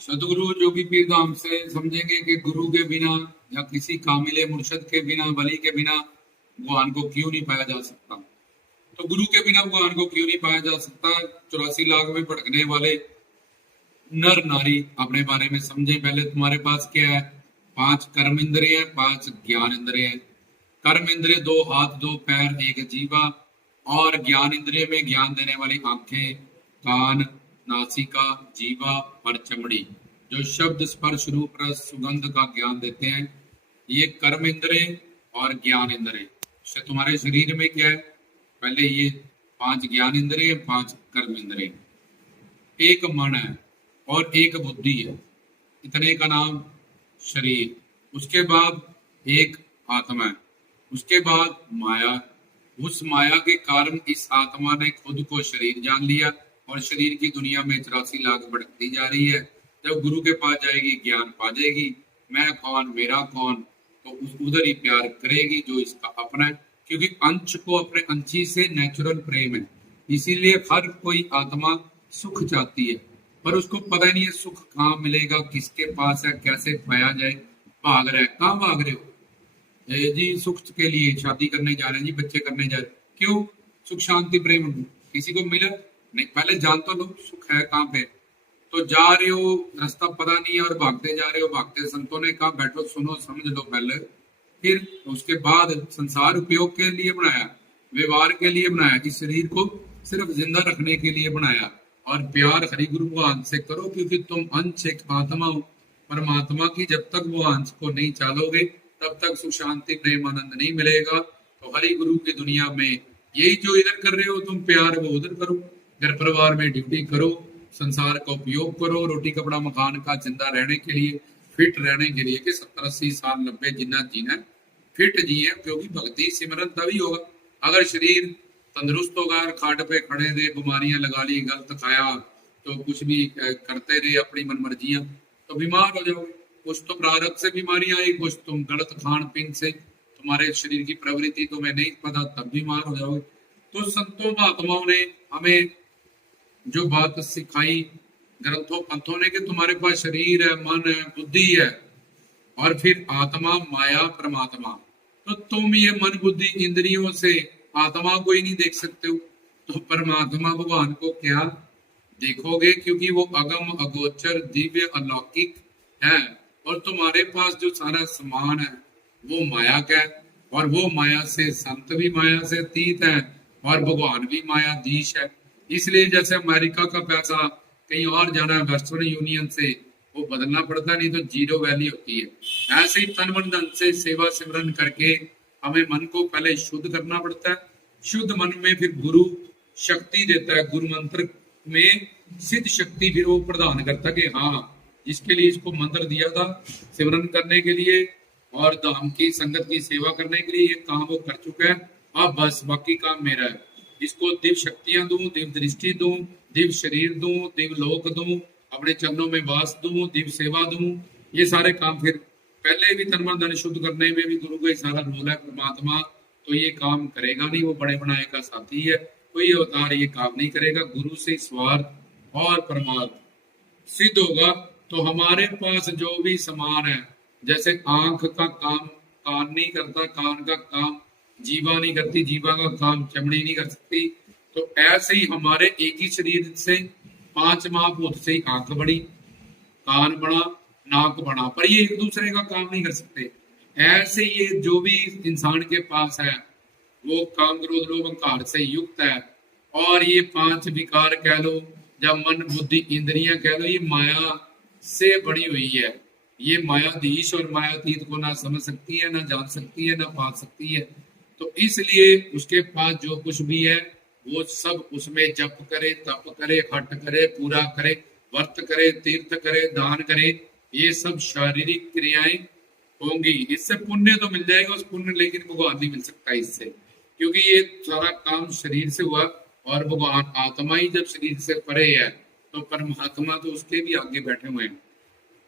सदगुरु जोगी पीर धाम से समझेंगे कि गुरु के बिना या किसी कामिले मुर्शद के बिना, वली के बिना भगवान को क्यों नहीं पाया जा सकता। तो गुरु के बिना भगवान को क्यों नहीं पाया जा सकता। 84 लाख में भटकने वाले नर नारी अपने बारे में समझे। पहले तुम्हारे पास क्या है? 5 कर्म इंद्रिय, 5 ज्ञान इंद्रिय। कर्म इंद्रिय 2 हाथ 2 पैर 1 जीवा, और ज्ञान इंद्रिय में ज्ञान देने वाली आंखें, कान, नासिका, जीवा और चमड़ी, जो शब्द स्पर्श रूप रस सुगंध का ज्ञान देते हैं। ये कर्म इंद्रिय और ज्ञान इंद्रिय से तुम्हारे शरीर में क्या है? पहले ये 5 ज्ञान इंद्रिय, 5 कर्म इंद्रिय, 1 मन है और 1 बुद्धि है। इतने का नाम शरीर। उसके बाद 1 आत्मा है, उसके बाद माया। उस माया के कारण इस आत्मा ने खुद को शरीर जान लिया और शरीर की दुनिया में 84 लाख भटकती जा रही है। जब गुरु के पास जाएगी, ज्ञान पा जाएगी, मैं कौन मेरा कौन, तो उधर ही प्यार करेगी जो इसका अपना है। क्योंकि अंश को अपने अंशी से नेचुरल प्रेम है, इसीलिए हर कोई आत्मा सुख चाहती है, पर उसको पता नहीं है सुख कहाँ मिलेगा, किसके पास है, कैसे पाया जाए। भाग रहे, कहाँ भाग रहे हो? जी सुख के लिए शादी करने जा रहे हैं, जी बच्चे करने जा रहे हैं। क्यों? सुख शांति प्रेम किसी को मिला नहीं। पहले जान तो लो सुख है कहाँ पे। तो जा रहे हो, रास्ता पता नहीं है और भागते जा रहे हो। भागते संतों ने कहा बैठो सुनो समझ लो पहले, फिर उसके बाद संसार उपयोग के लिए बनाया, व्यवहार के लिए बनाया, इस शरीर को सिर्फ जिंदा रखने के लिए बनाया। और प्यार हरि गुरु भगवान से करो, क्योंकि तुम अंश एक आत्मा हो परमात्मा की। जब तक वो अंश को नहीं चालोगे तब तक सुख शांति प्रेम आनंद नहीं मिलेगा। तो हरि गुरु की दुनिया में यही जो इधर कर रहे हो तुम, प्यार वो उधर करो। घर परिवार में ड्यूटी करो, संसार का उपयोग करो, रोटी कपड़ा मकान का जिंदा रहने के लिए, फिट रहने के लिए कि 70-80 साल 90 जिन्ना जीना फिट जिए, क्योंकि भक्ति सिमरन तभी होगा। अगर शरीर तंदुरुस्त होगा और खाट पे खड़े रहे, बीमारियां लगा ली, गलत खाया, तो कुछ भी करते रहे अपनी मन मर्जियां, तो बीमार हो जाओगे। कुछ तो प्रारब्ध से बीमारियां आई, कुछ तुम गलत खान पीन से, तुम्हारे शरीर की प्रवृत्ति तुम्हें नहीं पता, तब बीमार हो जाओगे। तो संतों महात्माओं ने हमें जो बात सिखाई ग्रंथों पंथों ने कि तुम्हारे पास शरीर है, मन है, बुद्धि है, और फिर आत्मा माया परमात्मा। तो तुम ये मन बुद्धि इंद्रियों से आत्मा को ही नहीं देख सकते हो, तो परमात्मा भगवान को क्या देखोगे? क्योंकि वो अगम अगोचर दिव्य अलौकिक है, और तुम्हारे पास जो सारा समान है वो माया का है, और वो माया से संत भी माया से अतीत है और भगवान भी मायाधीश है। इसलिए जैसे अमेरिका का पैसा कहीं और जाना है वेस्टर्न यूनियन से, वो बदलना पड़ता, नहीं तो जीरो वैल्यू होती है। ऐसे ही तन मन धन से सेवा सिमरन करके हमें मन को पहले शुद्ध करना पड़ता है। शुद्ध मन में फिर गुरु शक्ति देता है, गुरु मंत्र में सिद्ध शक्ति फिर वो प्रदान करता है कि हाँ, जिसके लिए इसको मंत्र दिया था सिमरन करने के लिए और धाम की संगत की सेवा करने के लिए, ये काम वो कर चुका है, अब बस बाकी काम मेरा है। इसको दिव्य शक्तियां दूं, दिव्य दृष्टि दूं, दिव्य शरीर दूं, दिव्य लोक दूं, अपने चरणों में वास दूं, दिव्य सेवा दूं, ये सारे काम फिर पहले भी तन मन धन शुद्ध करने में भी गुरु का ही सारा रोल है। परमात्मा तो ये काम करेगा नहीं, वो बड़े बनाए का साथी है, कोई अवतार ये काम नहीं करेगा। गुरु से स्वार्थ और परमार्थ सिद्ध होगा। तो हमारे पास जो भी समान है, जैसे आंख का काम कान नहीं करता, कान का काम जीवा नहीं करती, जीवा का काम चमड़ी नहीं कर सकती, तो ऐसे ही हमारे एक ही शरीर से 5 महाभूत से ही आंख बड़ी, कान बड़ा, नाक बड़ा, पर ये एक दूसरे का काम नहीं कर सकते। ऐसे ये जो भी इंसान के पास है वो काम क्रोध लोभ अहंकार से युक्त है, और ये 5 विकार कह लो, जब मन बुद्धि इंद्रियां कह लो, ये माया से बड़ी हुई है। ये मायाधीश और मायातीत को ना समझ सकती है, ना जान सकती है, ना पा सकती है। तो इसलिए उसके पास जो कुछ भी है वो सब उसमें जप करे, तप करे, हट करे, पूरा करे, व्रत करे, तीर्थ करे, दान करे, ये सब शारीरिक क्रियाएं होंगी। इससे पुण्य तो मिल जाएगा उस पुण्य, लेकिन भगवान नहीं मिल सकता इससे, क्योंकि ये सारा काम शरीर से हुआ, और भगवान आत्मा ही जब शरीर से परे है तो परमात्मा तो उसके भी आगे बैठे हुए हैं।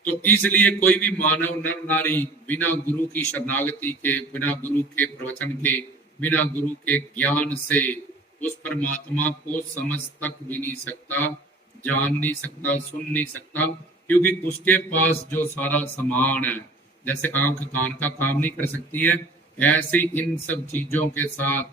तो इसलिए कोई भी मानव नर नारी बिना गुरु की शरणागति के, बिना गुरु के प्रवचन के, बिना गुरु के ज्ञान से उस परमात्मा को समझ तक भी नहीं सकता, जान नहीं सकता, सुन नहीं सकता, क्योंकि उसके पास जो सारा सामान है, जैसे आंख कान का काम नहीं कर सकती है, ऐसे इन सब चीजों के साथ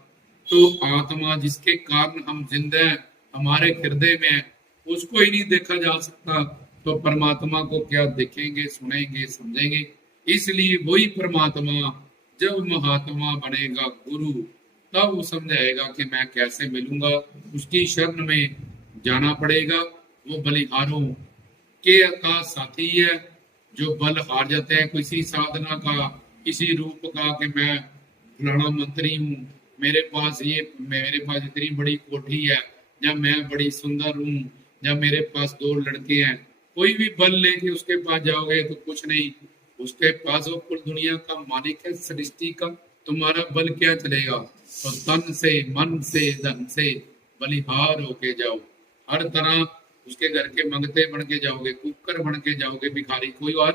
तो आत्मा जिसके कारण हम जिंदा हैं, हमारे हृदय में है, उसको ही नहीं देखा जा सकता, तो परमात्मा को क्या देखेंगे, सुनेंगे, समझेंगे। इसलिए वही परमात्मा जब महात्मा बनेगा गुरु, तब वो समझाएगा कि मैं कैसे मिलूंगा, उसकी शरण में जाना पड़ेगा। वो बलिहारों के का साथी है, जो बल हार जाते हैं किसी साधना का, किसी रूप का, कि मैं फलाना मंत्री हूँ, मेरे पास इतनी बड़ी कोठी है, या मैं बड़ी सुंदर हूँ, या मेरे पास 2 लड़के हैं। कोई भी बल लेके उसके पास जाओगे तो कुछ नहीं, उसके पास वो कुल दुनिया का मालिक है, सृष्टि का। तुम्हारा बल क्या चलेगा? तो तन से, मन से, धन से बलिहार होके जाओ। हर तरह उसके घर के मंगते बन के जाओगे, कुकर बन के जाओगे, भिखारी। कोई और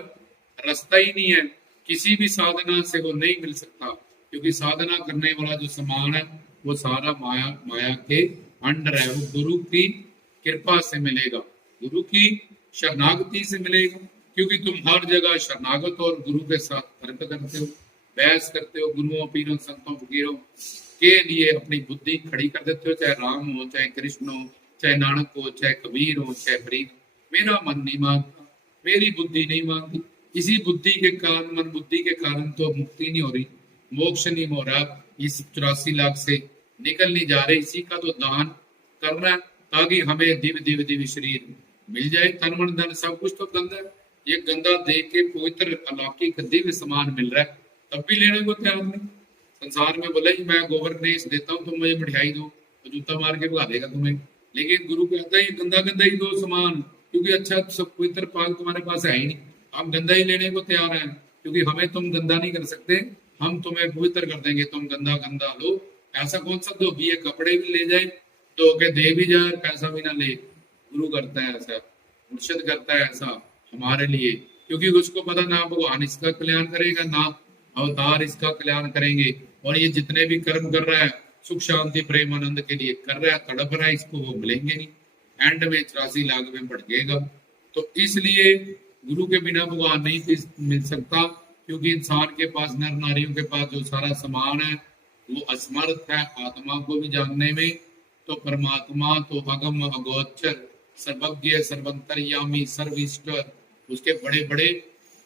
रास्ता ही नहीं है, किसी भी साधना से वो नहीं मिल सकता, क्योंकि साधना करने वाला जो सामान है वो सारा माया के अंडर है। वो गुरु की कृपा से मिलेगा, गुरु की शरणागति से मिलेगा, क्योंकि तुम हर जगह शरणागत और गुरु के साथ तर्क करते हो, बहस करते हो, गुरुओं, पीरों, संतों, फकीरों के लिए अपनी बुद्धि खड़ी कर देते हो, चाहे राम हो, चाहे कृष्ण हो, चाहे नानक हो, चाहे कबीर हो, चाहे फरीद। मेरा मन नहीं मानता, मेरी बुद्धि नहीं मानती। इसी बुद्धि के कारण, मन बुद्धि के कारण तो मुक्ति नहीं हो रही, मोक्ष नहीं हो रहा, इस 84 लाख से निकल नहीं जा रहे। इसी का तो दान करना है, ताकि हमें दिव्य दिव्य दिव्य शरीर मिल जाए। तन मन धन सब कुछ तो गंदा है, ये गंदा देख के पवित्र अलौकिक दिव्य समान मिल रहा है, तब भी लेने को तैयार नहीं। संसार में बोले मैं गोबर गणेश देता हूँ, तुम मुझे मिठाई दो, तो जूता मार के भगा देगा तुम्हें। लेकिन गुरु कहता है ये गंदा गंदा ही दो समान, क्योंकि अच्छा सब पवित्र पाक तुम्हारे पास है ही नहीं, हम गंदा ही लेने को तैयार हैं, क्योंकि हमें तुम गंदा नहीं कर सकते, हम तुम्हें पवित्र कर देंगे, तुम गंदा गंदा लो। ऐसा कौन सा धोबी है, कपड़े भी ले जाए, धो के दे भी जाए, पैसा भी ना ले। गुरु करता है ऐसा, मुर्शिद करता है ऐसा हमारे लिए, क्योंकि उसको पता ना भगवान इसका कल्याण करेगा, ना अवतार इसका कल्याण करेंगे। और ये जितने भी कर्म कर रहा है सुख शांति प्रेम आनंद के लिए कर रहा है, तड़प रहा है, इसको वो मिलेंगे नहीं, एंड में 84 लाख में भटकेगा। तो इसलिए गुरु के बिना भगवान नहीं मिल सकता, क्योंकि इंसान के पास, नर नारियों के पास जो सारा सामान है वो असमर्थ है आत्मा को भी जानने में। तो परमात्मा तो अगम अगोचर, सर्वज्ञ, सर्वंतर्यामी, सर्विष्ट, उसके बड़े बड़े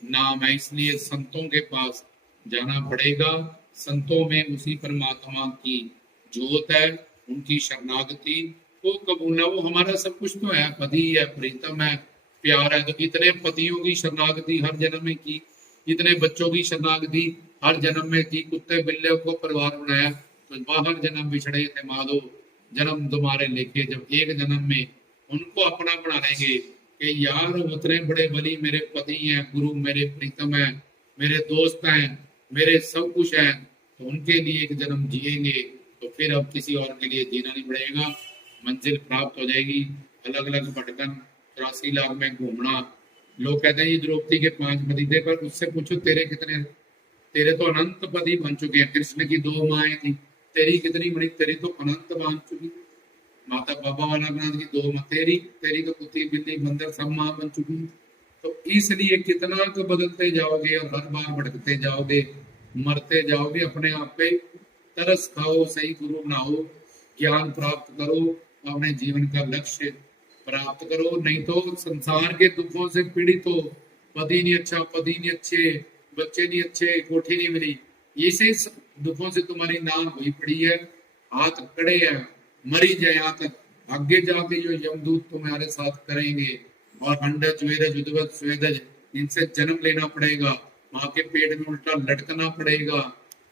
नाम है, इसलिए संतों के पास जाना पड़ेगा। संतों में उसी परमात्मा की जोत है, उनकी शरणागति को कबूलना। वो हमारा सब कुछ तो है, पति है, प्रीतम है, प्यार है। तो इतने पतियों की शरणागति हर जन्म में की, इतने बच्चों की शरणागति हर जन्म में की, कुत्ते बिल्ले को परिवार बनाया, तो बाहर जन्म बिछड़े थे माधो, जन्म तुम्हारे लेके जब एक जन्म में उनको अपना बना लेंगे कि यार उतने बड़े बली मेरे पति हैं, गुरु मेरे प्रीतम है, मेरे दोस्त हैं, मेरे सब कुछ है, तो उनके लिए एक जन्म जिएंगे, तो फिर अब किसी और के लिए जीना नहीं पड़ेगा, मंजिल प्राप्त हो जाएगी। अलग अलग भटकन 84 लाख में घूमना। लोग कहते हैं ये द्रौपदी के 5 पति थे, पर उससे पूछो तेरे कितने, तेरे तो अनंत पति बन चुके हैं। कृष्ण की 2 माएँ थी, तेरी कितनी बड़ी, तेरी तो अनंत बन चुकी। माता बाबा वाला की 2 माँ, तेरी तो कुत्ती बिल्ली बंदर सब माँ बन चुकी। तो इसलिए कितना तो बदलते जाओगे और हर बार भटकते जाओगे, मरते जाओगे। अपने आप पे तरस खाओ, सही गुरु बनाओ, ज्ञान प्राप्त करो, अपने जीवन का लक्ष्य प्राप्त करो। नहीं तो संसार के दुखों से पीड़ित हो, पति नहीं अच्छा, पति नहीं अच्छे, बच्चे नहीं अच्छे, कोठी नहीं मिली, इसे दुखों से तुम्हारी नाम हुई पड़ी है, हाथ कड़े हैं, मरी जाए यहाँ तक। आगे जाके जो यमदूत तुम्हारे साथ करेंगे, और अंडज वेरज उद्वत स्वेदज, इनसे जन्म लेना पड़ेगा, माँ के पेट में उल्टा लटकना पड़ेगा।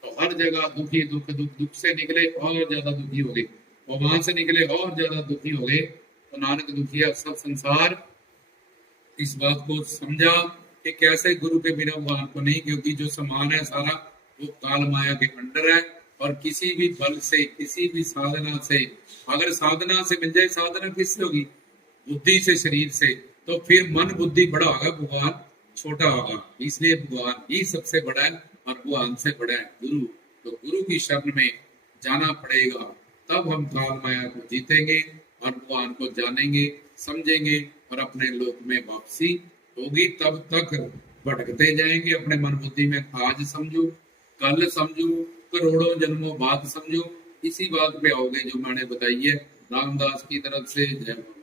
तो हर जगह दुखी, दुख दुख, दुख से निकले और ज्यादा दुखी हो गए, और वहां से निकले और ज्यादा दुखी हो गए। तो नानक दुखिया सब संसार इस बात को समझा कि कैसे गुरु के बिना भगवान को नहीं, क्योंकि जो समान है सारा वो काल माया के अंडर है। और किसी भी बल से, किसी भी साधना से, अगर साधना से मिल जाए, साधना किससे होगी? बुद्धि से, शरीर से, तो फिर मन बुद्धि बड़ा होगा, भगवान छोटा होगा। इसलिए भगवान ही सबसे बड़ा है और भगवान से बड़ा है गुरु। तो गुरु की शरण में जाना पड़ेगा, तब हम काल माया को जीतेंगे और भगवान को जानेंगे, समझेंगे और अपने लोक में वापसी होगी तब तक भटकते जाएंगे। अपने मन बुद्धि में आज समझो, कल समझो, करोड़ों जन्मों बाद समझो, इसी बात पे आओगे जो मैंने बताई है। रामदास की तरफ से जय।